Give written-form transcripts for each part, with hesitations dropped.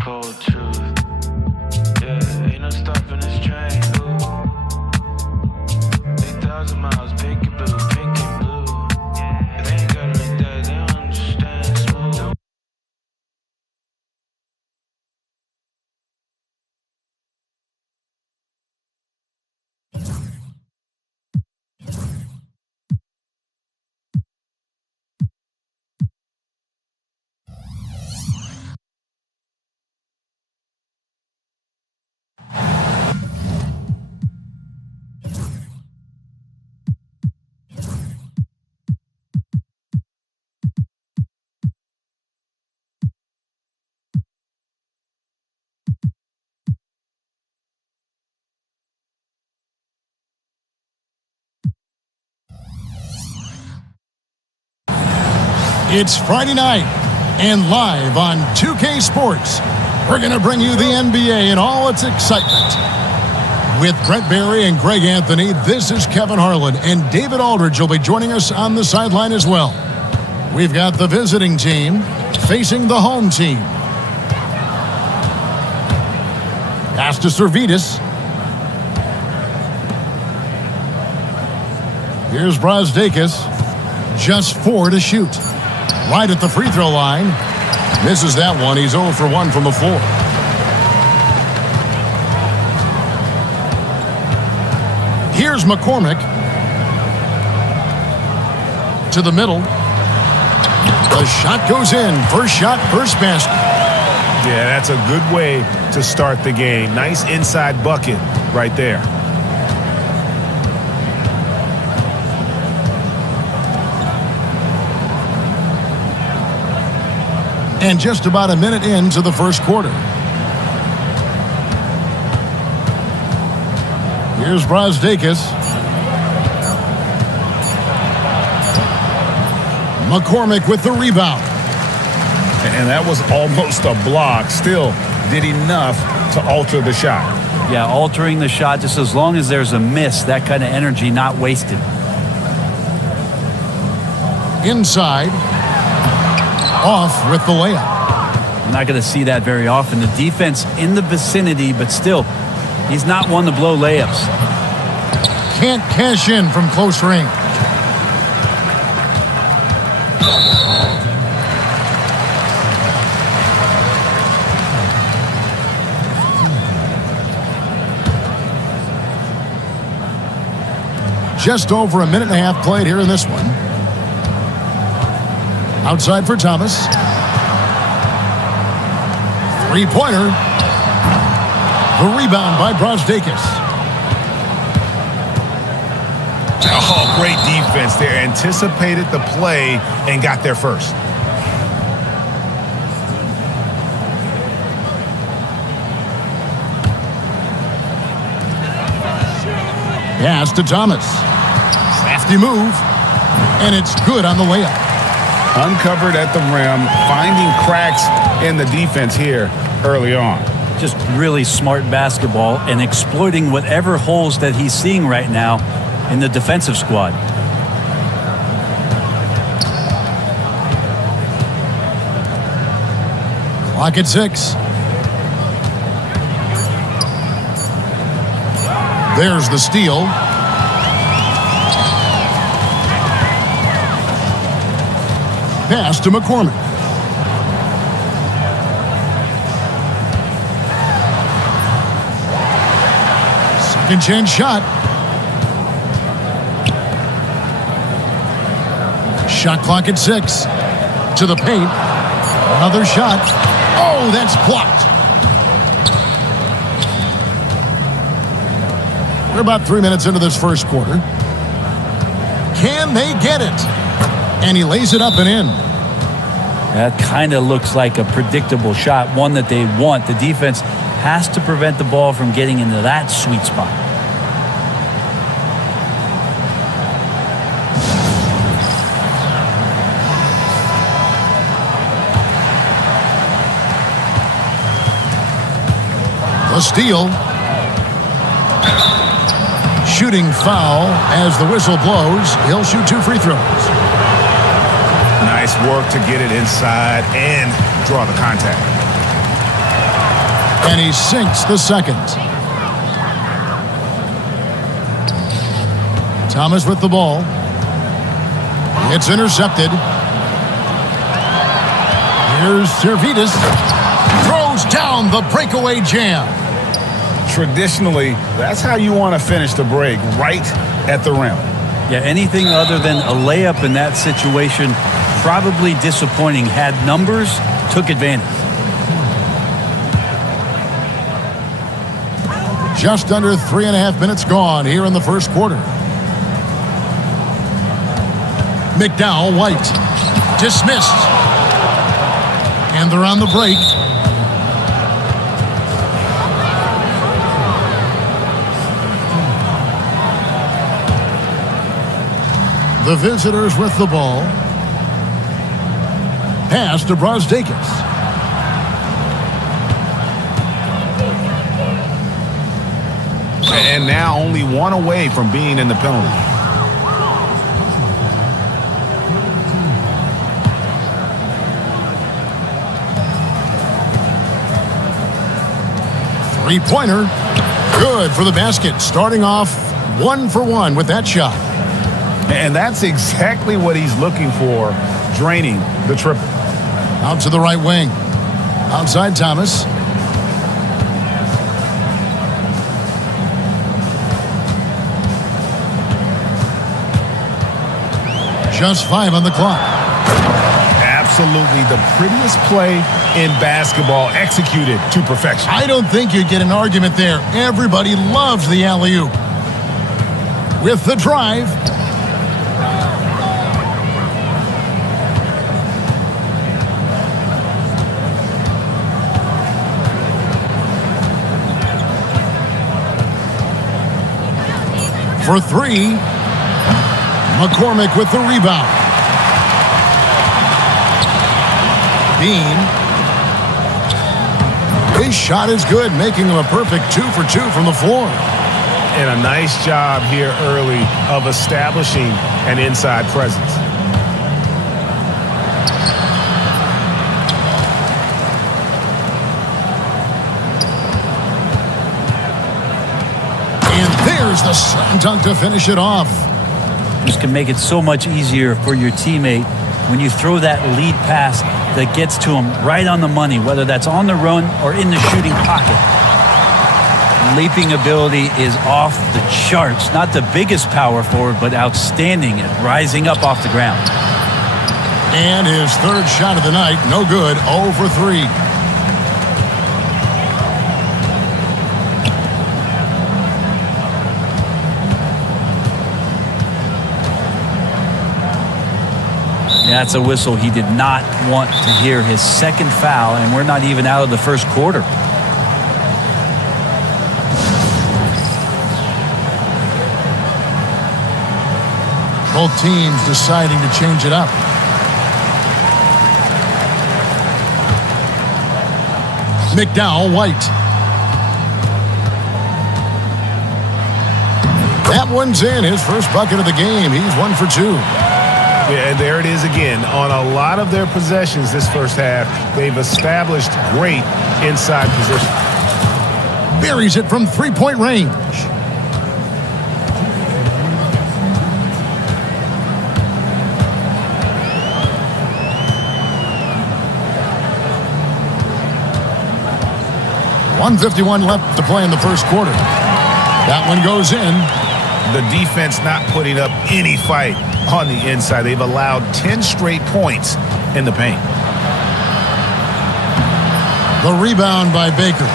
Cold truth. Yeah, ain't no stopping this train. Ooh. 8,000 miles, pink and blue, pink and blue. They ain't got it like that, they don't understand. Smooth. It's Friday night, and live on 2K Sports, we're going to bring you the NBA in all its excitement. With Brent Barry and Greg Anthony, this is Kevin Harlan, and David Aldridge will be joining us on the sideline as well. We've got the visiting team facing the home team. Pass to Servidis. Here's Brazdeikis. Just 4 to shoot. Right at the free throw line. Misses that one. He's 0 for 1 from the floor. Here's McCormick. To the middle. The shot goes in. First shot, first basket. Yeah, that's a good way to start the game. Nice inside bucket right there. And just about a minute into the first quarter. Here's Brazdeikis. McCormick with the rebound. And that was almost a block. Still did enough to alter the shot. Yeah, altering the shot just as long as there's a miss. That kind of energy not wasted. Inside. Off with the layup. I'm not going to see that very often. The defense in the vicinity, but still, he's not one to blow layups. Can't cash in from close range. Just over a minute and a half played here in this one. Outside for Thomas. Three-pointer. The rebound by Brazdeikis. Oh, great defense there. Anticipated the play and got there first. Pass to Thomas. Crafty move. And it's good on the layup. Uncovered at the rim, finding cracks in the defense here early on. Just really smart basketball and exploiting whatever holes that he's seeing right now in the defensive squad. Clock at 6. There's the steal. Pass to McCormick. Second chance shot. Shot clock at 6. To the paint. Another shot. Oh, that's blocked. We're about 3 minutes into this first quarter. Can they get it? And he lays it up and in. That kind of looks like a predictable shot, one that they want. The defense has to prevent the ball from getting into that sweet spot. A steal. Shooting foul as the whistle blows. He'll shoot 2 free throws. Nice work to get it inside and draw the contact. And he sinks the second. Thomas with the ball. It's intercepted. Here's Servidis. Throws down the breakaway jam. Traditionally, that's how you want to finish the break, right at the rim. Yeah, anything other than a layup in that situation, probably disappointing. Had numbers, took advantage. Just under 3.5 minutes gone here in the first quarter. McDowell, White. Dismissed. And they're on the break. The visitors with the ball. Pass to Brazdeikis. And now only one away from being in the penalty. Three-pointer. Good for the basket. Starting off 1 for 1 with that shot. And that's exactly what he's looking for, draining the triple. Out to the right wing. Outside Thomas. Just 5 on the clock. Absolutely the prettiest play in basketball, executed to perfection. I don't think you get an argument there. Everybody loves the alley-oop. With the drive. For 3. McCormick with the rebound. Bean. His shot is good, making him a perfect 2 for 2 from the floor. And a nice job here early of establishing an inside presence. And there's the slam dunk to finish it off. This can make it so much easier for your teammate when you throw that lead pass that gets to him right on the money, whether that's on the run or in the shooting pocket. Leaping ability is off the charts. Not the biggest power forward, but outstanding at rising up off the ground. And his third shot of the night, no good, 0 for 3. That's a whistle he did not want to hear. His second foul, and we're not even out of the first quarter. Both teams deciding to change it up. McDowell, White. That one's in, his first bucket of the game. He's 1 for 2. Yeah, and there it is again. On a lot of their possessions this first half, they've established great inside position. Buries it from three-point range. .151 left to play in the first quarter. That one goes in. The defense not putting up any fight on the inside. They've allowed 10 straight points in the paint. The rebound by Baker.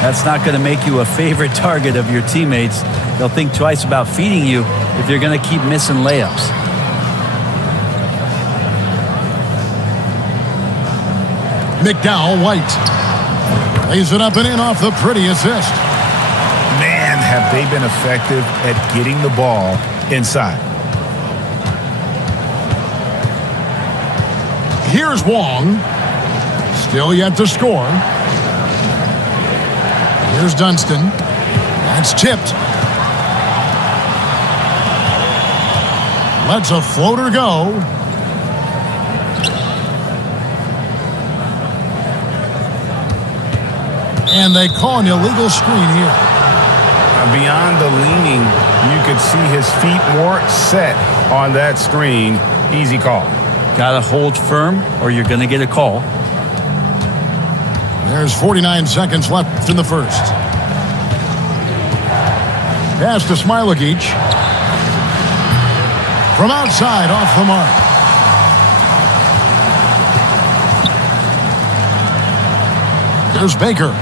That's not going to make you a favorite target of your teammates. They'll think twice about feeding you if you're going to keep missing layups. McDowell, White. Lays it up and in off the pretty assist. Man, have they been effective at getting the ball inside. Here's Wong. Still yet to score. Here's Dunston. That's tipped. Lets a floater go. And they call an illegal screen here. Beyond the leaning, you could see his feet weren't set on that screen. Easy call. Got to hold firm or you're going to get a call. There's 49 seconds left in the first. Pass to Smailagic. From outside, off the mark. There's Baker.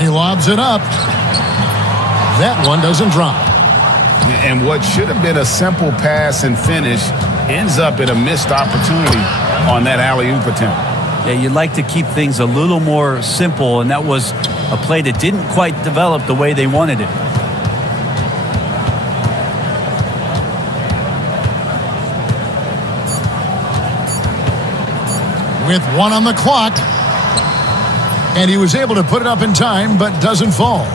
He lobs it up. That one doesn't drop. And what should have been a simple pass and finish ends up in a missed opportunity on that alley-oop attempt. Yeah, you'd like to keep things a little more simple, and that was a play that didn't quite develop the way they wanted it. With 1 on the clock. And he was able to put it up in time, but doesn't fall.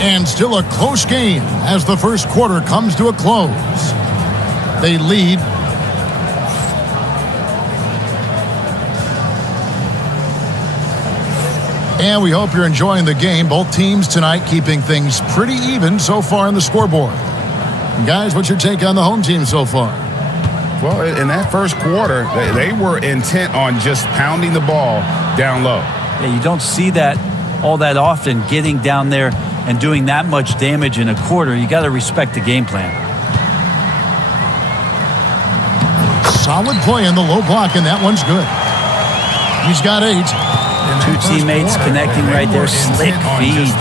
And still a close game as the first quarter comes to a close. They lead. And we hope you're enjoying the game. Both teams tonight keeping things pretty even so far on the scoreboard. And guys, what's your take on the home team so far? Well, in that first quarter, they were intent on just pounding the ball down low. Yeah, you don't see that all that often, getting down there and doing that much damage in a quarter. You got to respect the game plan. Solid play in the low block, and that one's good. He's got 8. Two teammates connecting right there. Slick feed.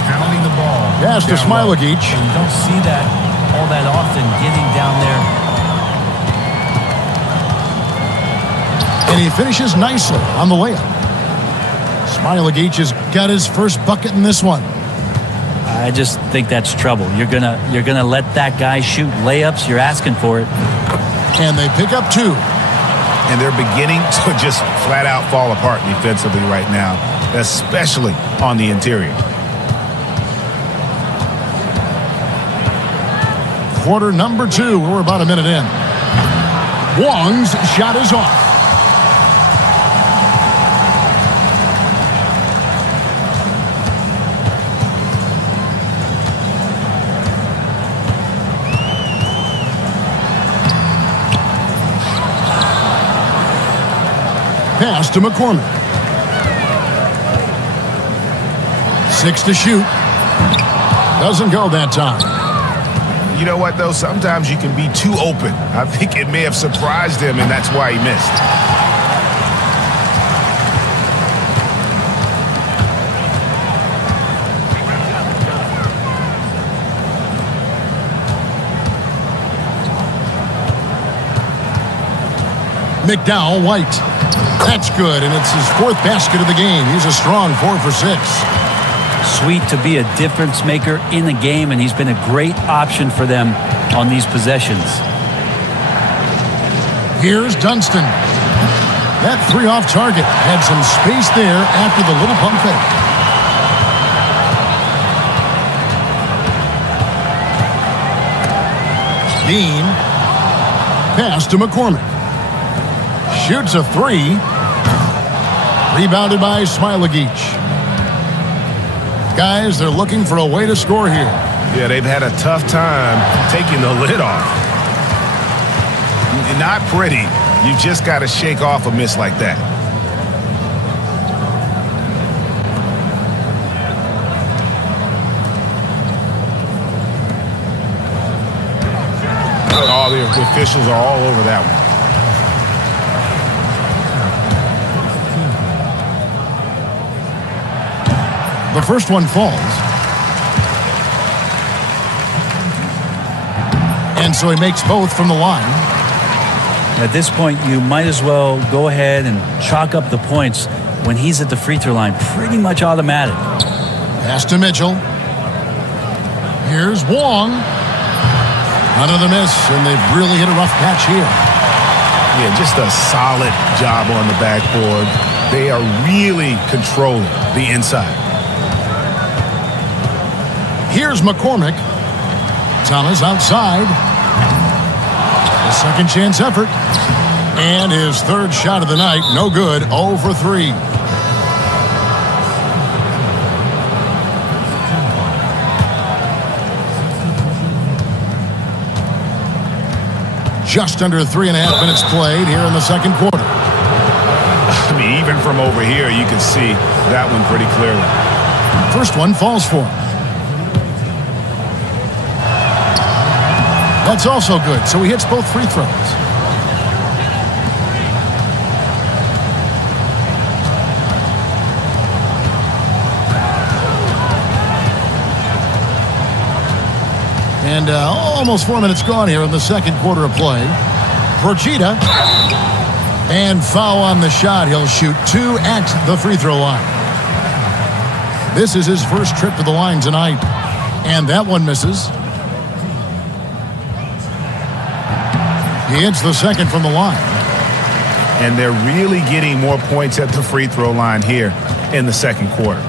Pass to Smailagic. You don't see that all that often, getting down there. And he finishes nicely on the layup. Smailagic has got his first bucket in this one. I just think that's trouble. You're gonna let that guy shoot layups. You're asking for it. And they pick up 2. And they're beginning to just flat out fall apart defensively right now, especially on the interior. Quarter number 2. We're about a minute in. Wong's shot is off. Pass to McCormick. 6 to shoot. Doesn't go that time. You know what, though? Sometimes you can be too open. I think it may have surprised him, and that's why he missed. McDowell White. That's good, and it's his 4th basket of the game. He's a strong 4 for 6. Sweet to be a difference maker in the game, and he's been a great option for them on these possessions. Here's Dunston. That 3 off target had some space there after the little pump fake. Dean. Pass to McCormick. Shoots a 3. Rebounded by Smailagic. Guys, they're looking for a way to score here. Yeah, they've had a tough time taking the lid off. Not pretty. You just got to shake off a miss like that. Oh, the officials are all over that one. The first one falls. And so he makes both from the line. At this point, you might as well go ahead and chalk up the points when he's at the free throw line. Pretty much automatic. Pass to Mitchell. Here's Wong. Another miss, and they've really hit a rough patch here. Yeah, just a solid job on the backboard. They are really controlling the inside. Here's McCormick. Thomas outside. A second chance effort. And his third shot of the night, no good, 0 for 3. Just under 3.5 minutes played here in the second quarter. I mean, even from over here, you can see that one pretty clearly. First one falls for him. That's also good, so he hits both free throws. And almost 4 minutes gone here in the second quarter of play. Procida. And foul on the shot. He'll shoot 2 at the free throw line. This is his first trip to the line tonight. And that one misses. He hits the second from the line. And they're really getting more points at the free throw line here in the second quarter.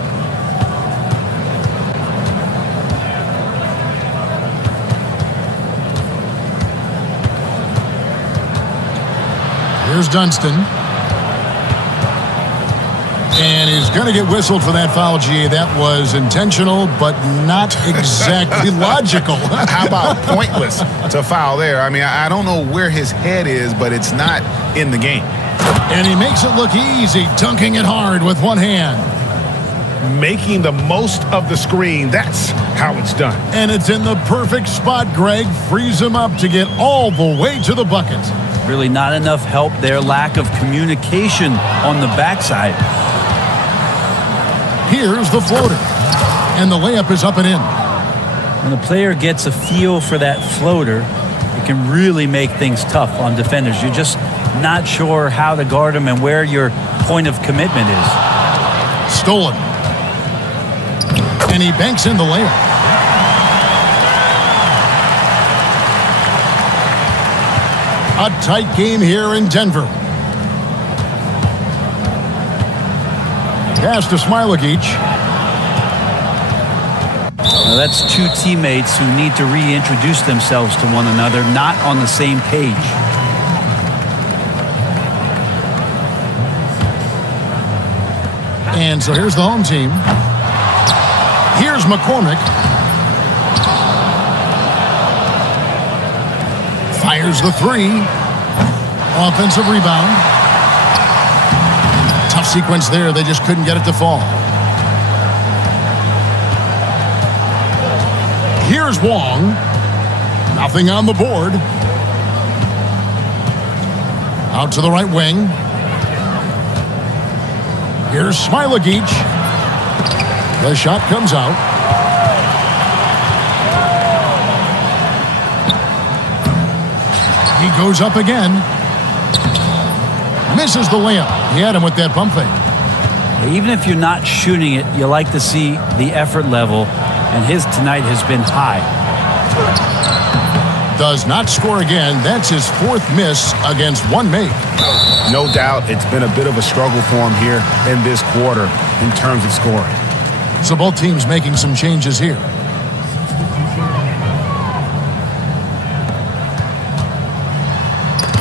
Here's Dunston. And he's going to get whistled for that foul, G. That was intentional, but not exactly logical. How about pointless to foul there? I mean, I don't know where his head is, but it's not in the game. And he makes it look easy, dunking it hard with one hand. Making the most of the screen, that's how it's done. And it's in the perfect spot, Greg. Frees him up to get all the way to the bucket. Really not enough help there. Lack of communication on the backside. Here's the floater. And the layup is up and in. When the player gets a feel for that floater, it can really make things tough on defenders. You're just not sure how to guard them and where your point of commitment is. Stolen. And he banks in the layup. A tight game here in Denver. Pass to Smilagic. Now that's two teammates who need to reintroduce themselves to one another, not on the same page. And so here's the home team. Here's McCormick. Fires the three. Offensive rebound. Tough sequence there. They just couldn't get it to fall. Here's Wong. Nothing on the board. Out to the right wing. Here's Smilagic. The shot comes out. He goes up again. Misses the layup. He had him with that bump fake. Even if you're not shooting it, you like to see the effort level, and his tonight has been high. Does not score again. That's his fourth miss against one make. No doubt it's been a bit of a struggle for him here in this quarter in terms of scoring. So both teams making some changes here.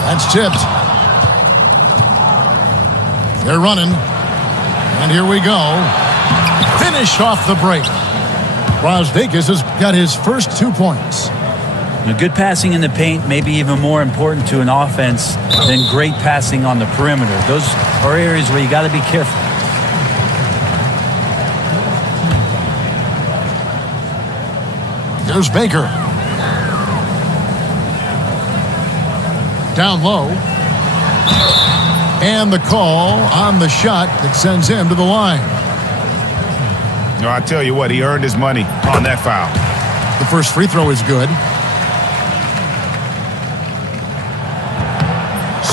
That's tipped. They're running. And here we go. Finished off the break. Brosdakis has got his first 2 points. Now, good passing in the paint may be even more important to an offense than great passing on the perimeter. Those are areas where you got to be careful. There's Baker. Down low. And the call on the shot that sends him to the line. No, I tell you what, he earned his money on that foul. The first free throw is good.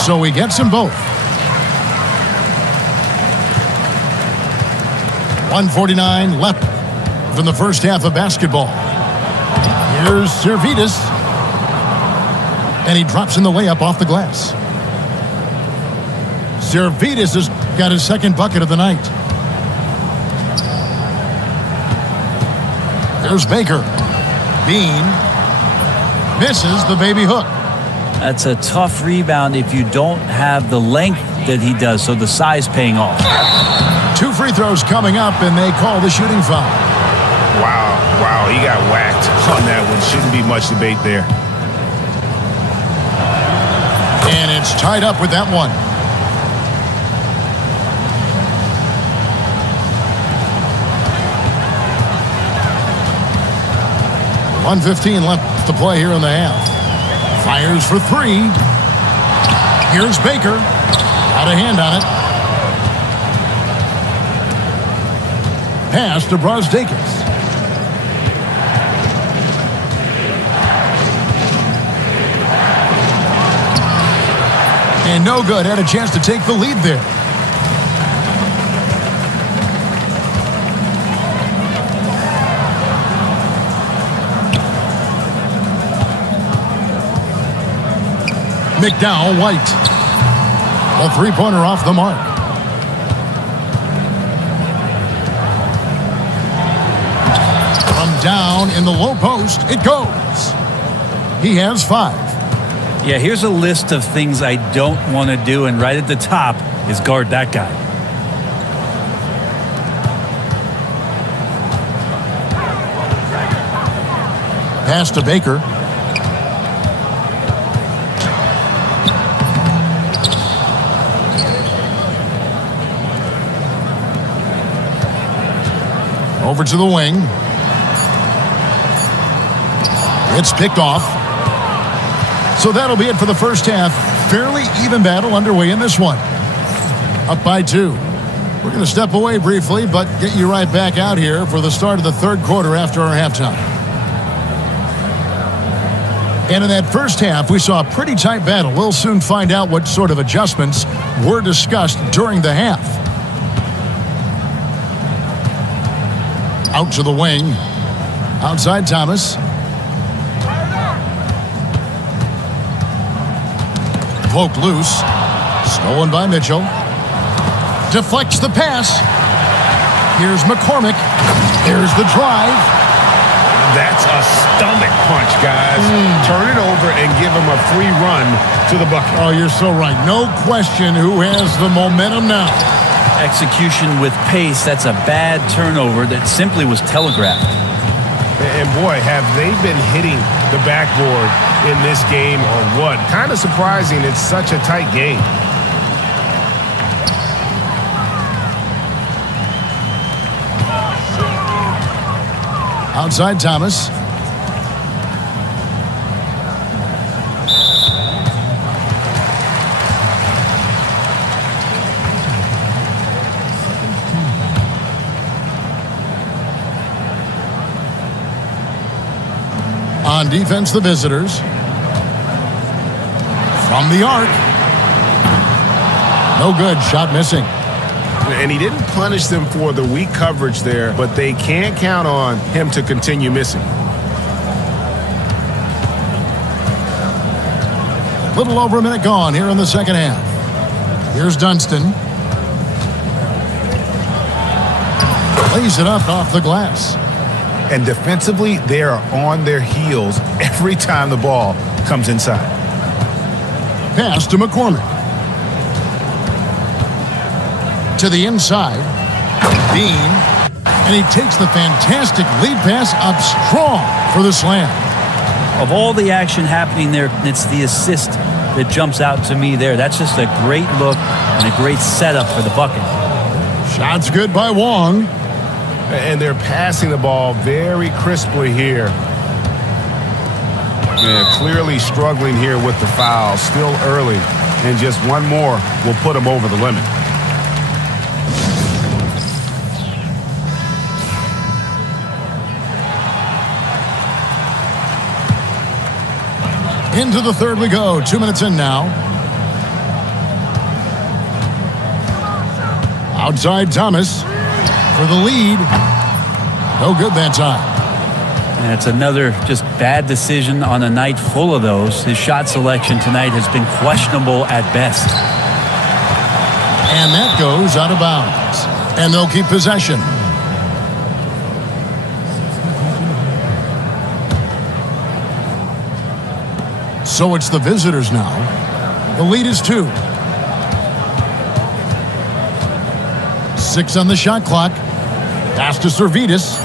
So he gets them both. 1:49 left from the first half of basketball. Here's Servitas. And he drops in the layup off the glass. Servidis has got his second bucket of the night. There's Baker. Bean misses the baby hook. That's a tough rebound if you don't have the length that he does, so the size paying off. 2 free throws coming up, and they call the shooting foul. Wow, he got whacked on that one. Shouldn't be much debate there. And it's tied up with that one. .115 left to play here in the half. Fires for 3. Here's Baker. Got a hand on it. Pass to Brazdeikis. And no good. Had a chance to take the lead there. McDowell White. A three-pointer off the mark. From down in the low post, it goes. He has 5. Yeah, here's a list of things I don't want to do, and right at the top is guard that guy. Pass to Baker. Over to the wing. It's picked off. So that'll be it for the first half. Fairly even battle underway in this one. Up by 2. We're going to step away briefly, but get you right back out here for the start of the third quarter after our halftime. And in that first half, we saw a pretty tight battle. We'll soon find out what sort of adjustments were discussed during the half. Out to the wing. Outside Thomas. Poked loose. Stolen by Mitchell. Deflects the pass. Here's McCormick. Here's the drive. That's a stomach punch, guys. Turn it over and give him a free run to the bucket. Oh, you're so right. No question who has the momentum now. Execution with pace, that's a bad turnover that simply was telegraphed. And boy, have they been hitting the backboard in this game or what? Kind of surprising it's such a tight game. Outside Thomas. On defense, the visitors. From the arc. No good. Shot missing. And he didn't punish them for the weak coverage there, but they can't count on him to continue missing. A little over a minute gone here in the second half. Here's Dunston. Lays it up off the glass. And defensively, they are on their heels every time the ball comes inside. Pass to McCormick. To the inside. Bean. And he takes the fantastic lead pass up strong for the slam. Of all the action happening there, it's the assist that jumps out to me there. That's just a great look and a great setup for the bucket. Shots good by Wong. And they're passing the ball very crisply here. And clearly struggling here with the foul. Still early. And just one more will put them over the limit. Into the third we go. 2 minutes in now. Outside Thomas for the lead. No good that time. And it's another just bad decision on a night full of those. His shot selection tonight has been questionable at best. And that goes out of bounds. And they'll keep possession. So it's the visitors now. The lead is 2. 6 on the shot clock. Pass to Servidis.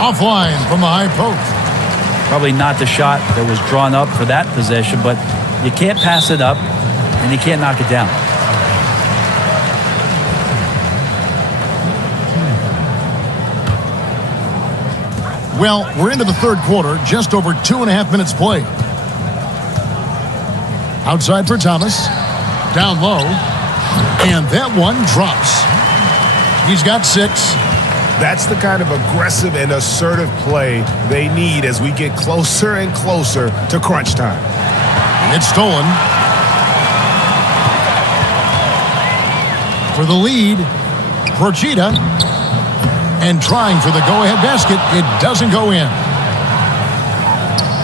Offline from the high post. Probably not the shot that was drawn up for that possession, but you can't pass it up and you can't knock it down. Well, we're into the third quarter, just over 2.5 minutes played. Outside for Thomas. Down low. And that one drops. He's got 6. That's the kind of aggressive and assertive play they need as we get closer and closer to crunch time. It's stolen. For the lead, Procida. And trying for the go-ahead basket. It doesn't go in.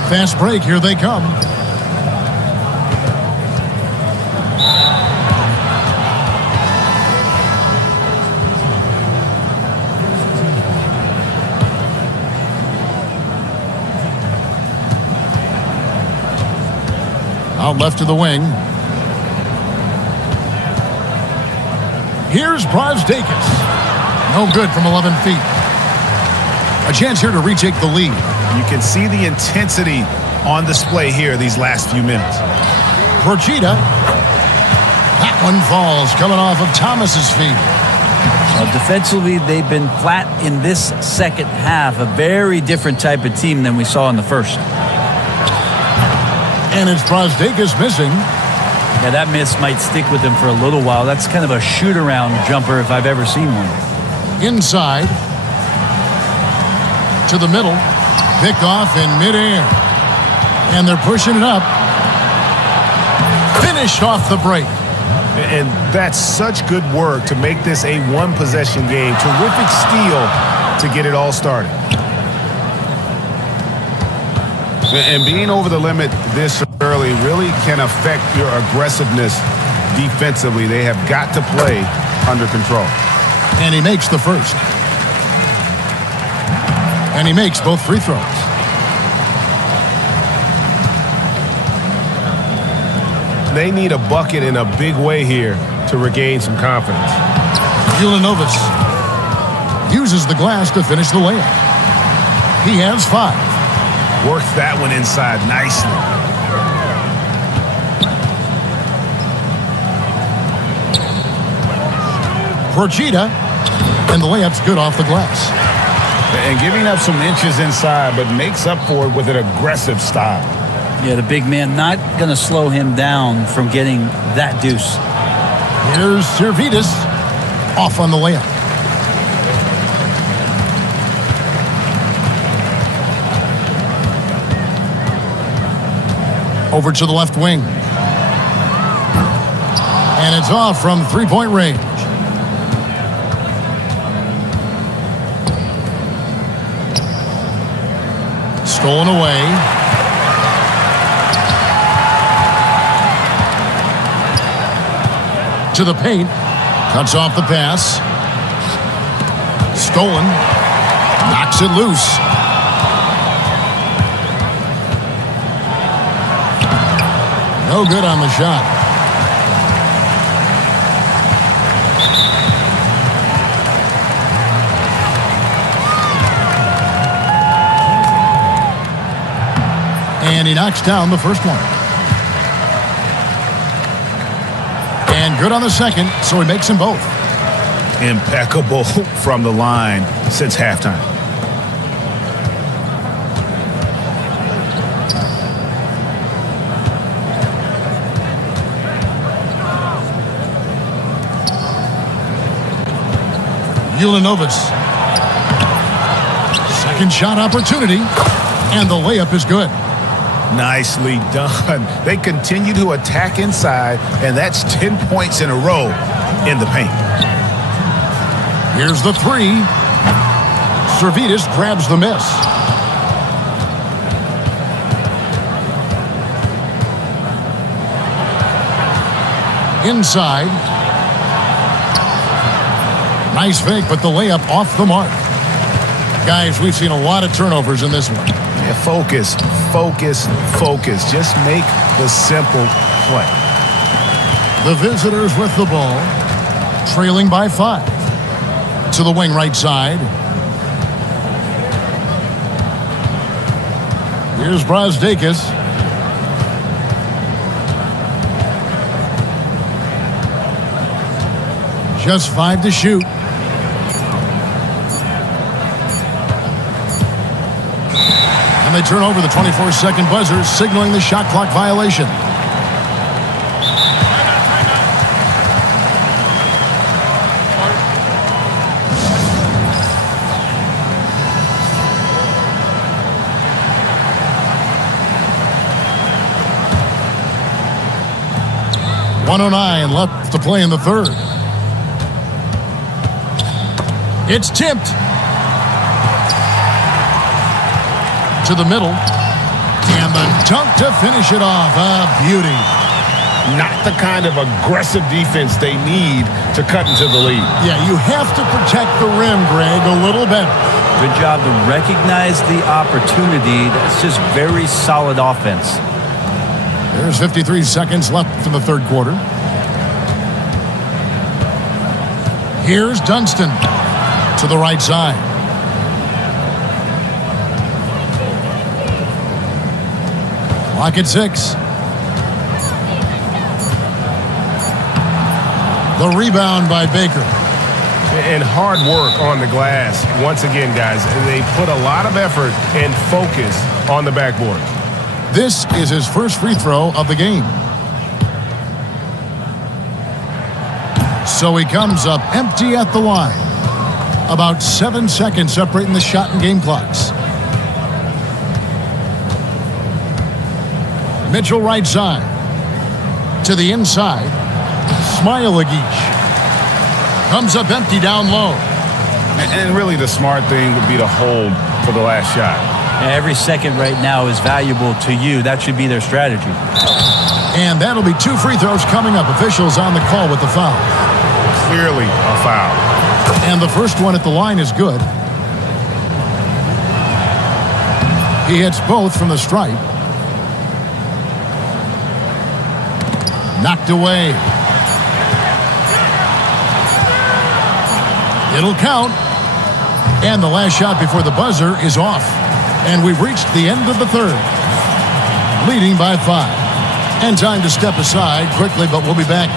Fast break. Here they come. Out left to the wing. Here's Brazdeikis. No good from 11 feet. A chance here to retake the lead. You can see the intensity on display here these last few minutes. Procida. That one falls coming off of Thomas's feet. Defensively, they've been flat in this second half. A very different type of team than we saw in the first. And it's Brazdeikis missing. Yeah, that miss might stick with him for a little while. That's kind of a shoot-around jumper if I've ever seen one. Inside. To the middle. Picked off in midair. And they're pushing it up. Finished off the break. And that's such good work to make this a one-possession game. Terrific steal to get it all started. And being over the limit this early really can affect your aggressiveness defensively. They have got to play under control. And he makes the first. And he makes both free throws. They need a bucket in a big way here to regain some confidence. Ulanovas uses the glass to finish the layup. He has 5. Worked that one inside nicely. Procida, and the layup's good off the glass. And giving up some inches inside, but makes up for it with an aggressive style. Yeah, the big man not going to slow him down from getting that deuce. Here's Servidis off on the layup. Over to the left wing. And it's off from three-point range. Stolen away. To the paint. Cuts off the pass. Stolen. Knocks it loose. No good on the shot. And he knocks down the first one. And good on the second, so he makes them both. Impeccable from the line since halftime. Ulanovas. Second shot opportunity. And the layup is good. Nicely done. They continue to attack inside, and that's 10 points in a row in the paint. Here's the three. Servetus grabs the miss. Inside. Nice fake, but the layup off the mark. Guys, we've seen a lot of turnovers in this one. Yeah, focus, focus, focus. Just make the simple play. The visitors with the ball, trailing by 5. To the wing right side. Here's Brazdeikis. Just 5 to shoot. And they turn over the 24-second buzzer, signaling the shot clock violation. .109 left to play in the third. It's tipped. To the middle. And the dunk to finish it off. A beauty. Not the kind of aggressive defense they need to cut into the lead. Yeah, you have to protect the rim, Greg, a little better. Good job to recognize the opportunity. That's just very solid offense. There's 53 seconds left in the third quarter. Here's Dunston to the right side. Clock at 6. The rebound by Baker. And hard work on the glass. Once again, guys, they put a lot of effort and focus on the backboard. This is his first free throw of the game. So he comes up empty at the line. About 7 seconds separating the shot and game clocks. Mitchell right side. To the inside. Smailagic. Comes up empty down low. And really the smart thing would be to hold for the last shot. Every second right now is valuable to you. That should be their strategy. And that'll be 2 free throws coming up. Officials on the call with the foul. Clearly a foul. And the first one at the line is good. He hits both from the stripe. Knocked away. It'll count. And the last shot before the buzzer is off. And we've reached the end of the third. Leading by 5. And time to step aside quickly, but we'll be back.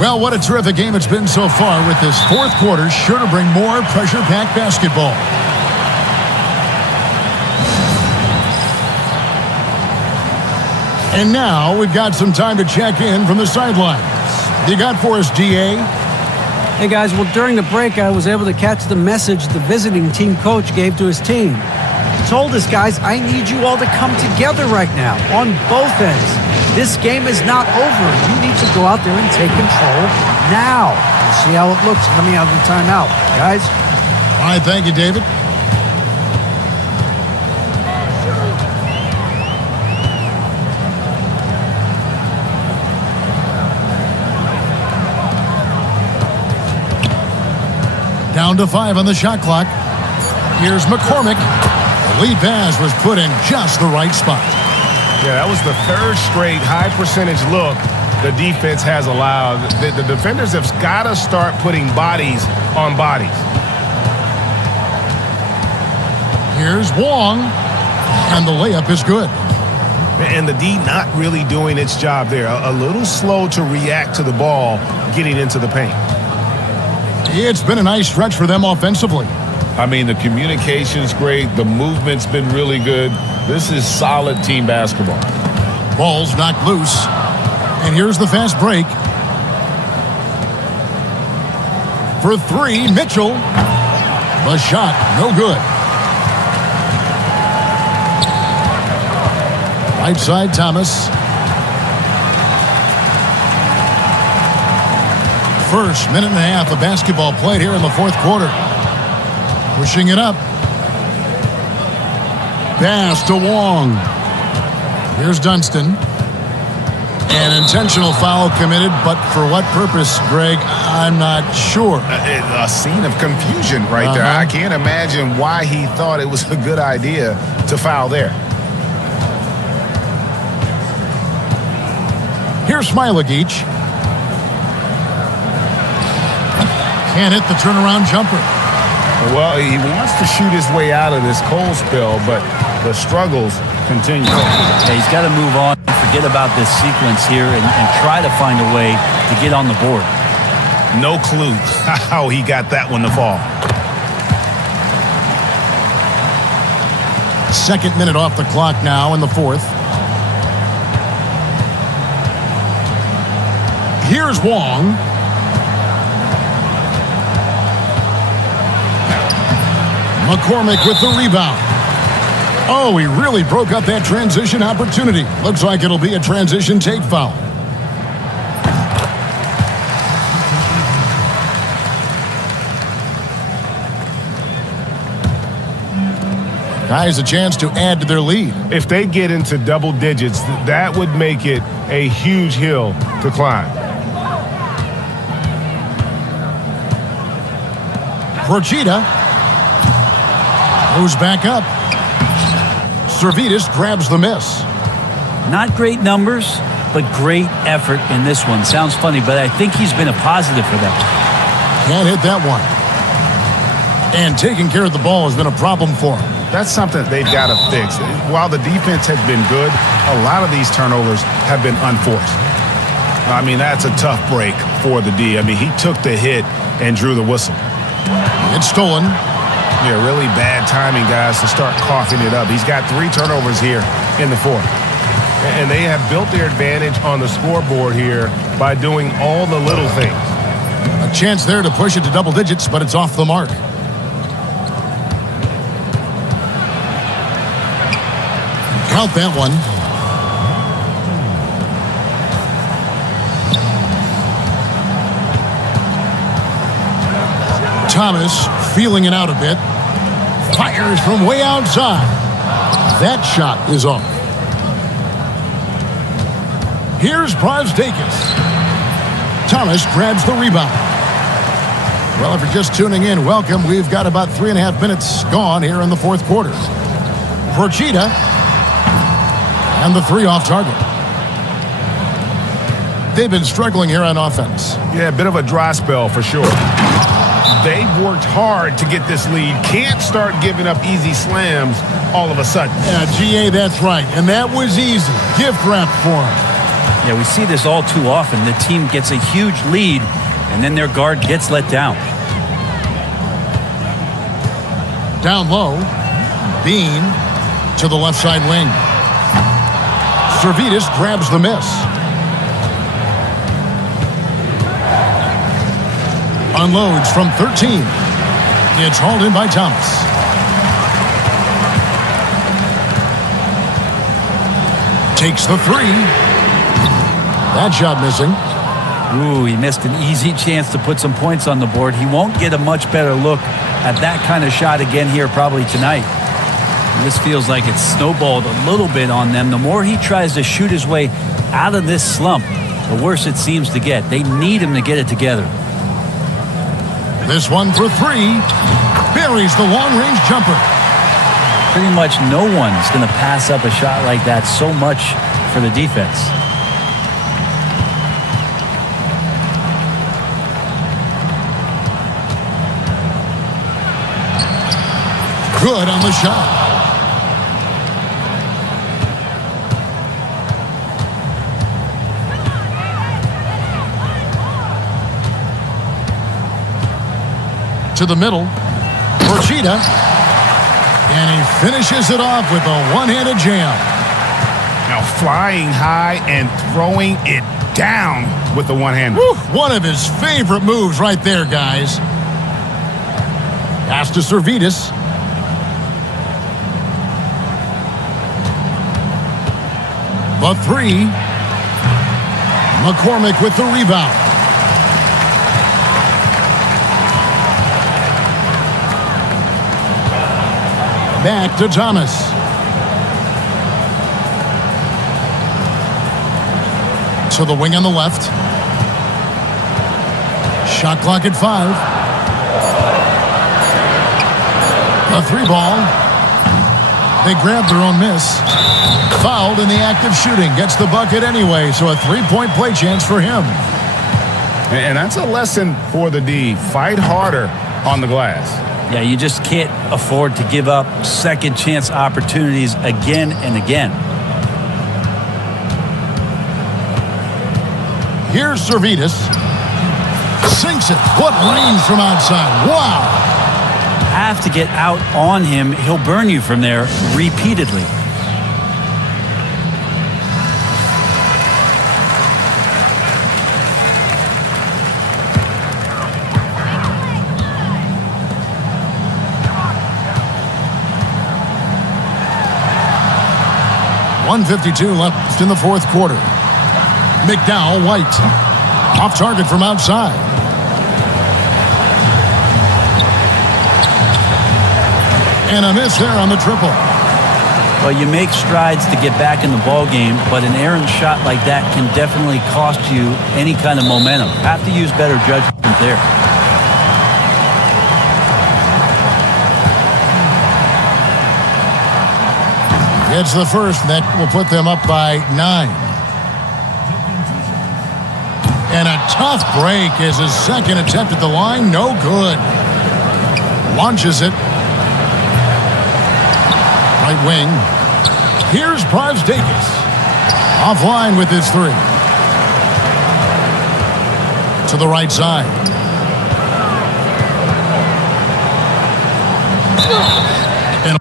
Well, what a terrific game it's been so far, with this fourth quarter sure to bring more pressure-packed basketball. And now we've got some time to check in from the sidelines. You got for us, DA? Hey guys, well, during the break I was able to catch the message the visiting team coach gave to his team. He told us, guys, I need you all to come together right now on both ends. This game is not over. You need to go out there and take control now. We'll see how it looks coming out of the timeout. Guys? All right, thank you, David. Down to 5 on the shot clock. Here's McCormick. The lead pass was put in just the right spot. Yeah, that was the third straight high percentage look the defense has allowed. The defenders have got to start putting bodies on bodies. Here's Wong. And the layup is good. And the D not really doing its job there. A little slow to react to the ball getting into the paint. It's been a nice stretch for them offensively. I mean, the communication's great. The movement's been really good. This is solid team basketball. Ball's knocked loose. And here's the fast break. For 3, Mitchell. The shot, no good. Right side, Thomas. first minute and a half of basketball played here in the fourth quarter. Pushing it up. Pass to Wong. Here's Dunston. An intentional foul committed, but for what purpose, Greg, I'm not sure. A scene of confusion right there. I can't imagine why he thought it was a good idea to foul there. Here's Smailagic. Can't hit the turnaround jumper. Well, he wants to shoot his way out of this cold spell, but the struggles continue. Yeah, he's got to move on, forget about this sequence here, and try to find a way to get on the board. No clue how he got that one to fall. Second minute off the clock now in the fourth. Here's Wong. McCormick with the rebound. Oh, he really broke up that transition opportunity. Looks like it'll be a transition take foul. Guys, a chance to add to their lead. If they get into double digits, that would make it a huge hill to climb. Procida moves back up. Servidis grabs the miss. Not great numbers, but great effort in this one. Sounds funny, but I think he's been a positive for them. Can't hit that one. And taking care of the ball has been a problem for him. That's something they've got to fix. While the defense has been good, a lot of these turnovers have been unforced. I mean, that's a tough break for the D. I mean, he took the hit and drew the whistle. It's stolen. Yeah, really bad timing, guys, to start coughing it up. He's got 3 turnovers here in the fourth. And they have built their advantage on the scoreboard here by doing all the little things. A chance there to push it to double digits, but it's off the mark. Count that one. Thomas feeling it out a bit. Fires from way outside. That shot is off. Here's Brzdakis. Thomas grabs the rebound. Well, if you're just tuning in, welcome. We've got about 3.5 minutes gone here in the fourth quarter. Procida. And the 3 off target. They've been struggling here on offense. Yeah, a bit of a dry spell for sure. They've worked hard to get this lead. Can't start giving up easy slams all of a sudden. Yeah, GA, that's right. And that was easy. Gift wrap for him. Yeah, we see this all too often. The team gets a huge lead, and then their guard gets let down. Down low. Bean to the left side wing. Servidis grabs the miss. Unloads from 13. It's hauled in by Thomas. Takes the 3. That shot missing. Ooh, he missed an easy chance to put some points on the board. He won't get a much better look at that kind of shot again here probably tonight. And this feels like it's snowballed a little bit on them. The more he tries to shoot his way out of this slump, the worse it seems to get. They need him to get it together. This one for 3. Buries the long-range jumper. Pretty much no one's going to pass up a shot like that so much for the defense. Good on the shot. To the middle. Procida. And he finishes it off with a one-handed jam. Now flying high and throwing it down with the one-hander. One of his favorite moves right there, guys. Pass to Servidis. The 3. McCormick with the rebound. Back to Thomas. To the wing on the left. Shot clock at 5. A 3 ball. They grab their own miss. Fouled in the act of shooting. Gets the bucket anyway, so a 3-point play chance for him. And that's a lesson for the D. Fight harder on the glass. Yeah, you just can't afford to give up second chance opportunities again and again. Here's Servetus. Sinks it. What range from outside. Wow. Have to get out on him. He'll burn you from there repeatedly. .152 left in the fourth quarter. McDowell, White. Off target from outside. And a miss there on the triple. Well, you make strides to get back in the ball game, but an errant shot like that can definitely cost you any kind of momentum. Have to use better judgment there. It's the first, and that will put them up by 9. And a tough break is his second attempt at the line. No good. Launches it. Right wing. Here's Brasdeikis. Offline with his 3. To the right side. And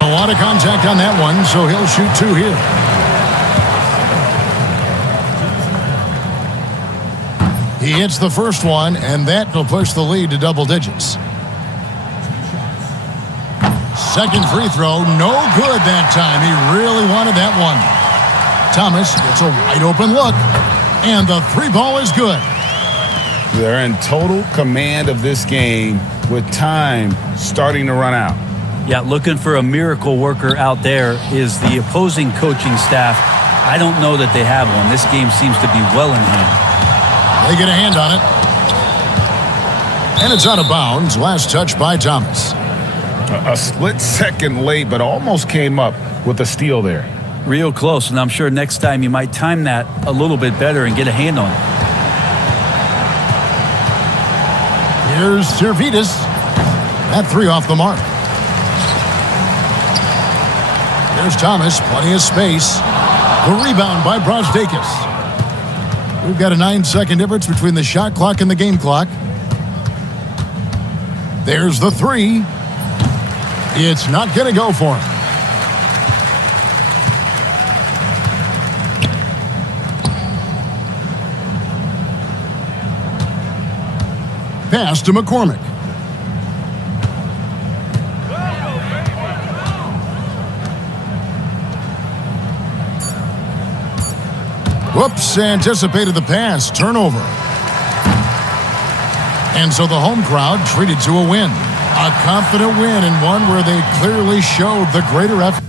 a lot of contact on that one, so he'll shoot 2 here. He hits the first one, and that will push the lead to double digits. Second free throw, no good that time. He really wanted that one. Thomas gets a wide open look, and the 3 ball is good. They're in total command of this game with time starting to run out. Yeah, looking for a miracle worker out there is the opposing coaching staff. I don't know that they have one. This game seems to be well in hand. They get a hand on it. And it's out of bounds. Last touch by Thomas. A split second late, but almost came up with a steal there. Real close, and I'm sure next time you might time that a little bit better and get a hand on it. Here's Servetus. That 3 off the mark. There's Thomas, plenty of space. The rebound by Brasdeikis. We've got a 9-second difference between the shot clock and the game clock. There's the 3. It's not going to go for him. Pass to McCormick. Whoops, anticipated the pass. Turnover. And so the home crowd treated to a win. A confident win, and one where they clearly showed the greater effort.